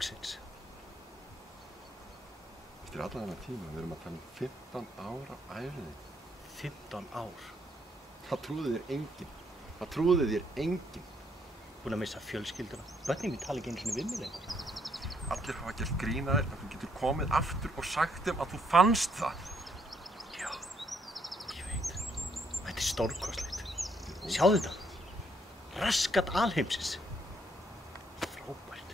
Loksins. Eftir allan þennan tíma, við erum að tala um 15 ár af ævinni. 15 ár. Það trúði þér enginn. Það trúði þér enginn. Búin að missa fjölskylduna. Börnin mín tala ekki einu sinni við mig lengur. Allir hafa gert grín að þér, en þú getur komið aftur og sagt þeim að þú fannst það. Já, ég veit. Þetta er stórkostlegt. Sjáðu þetta. Raskat alheimsins. Frábært.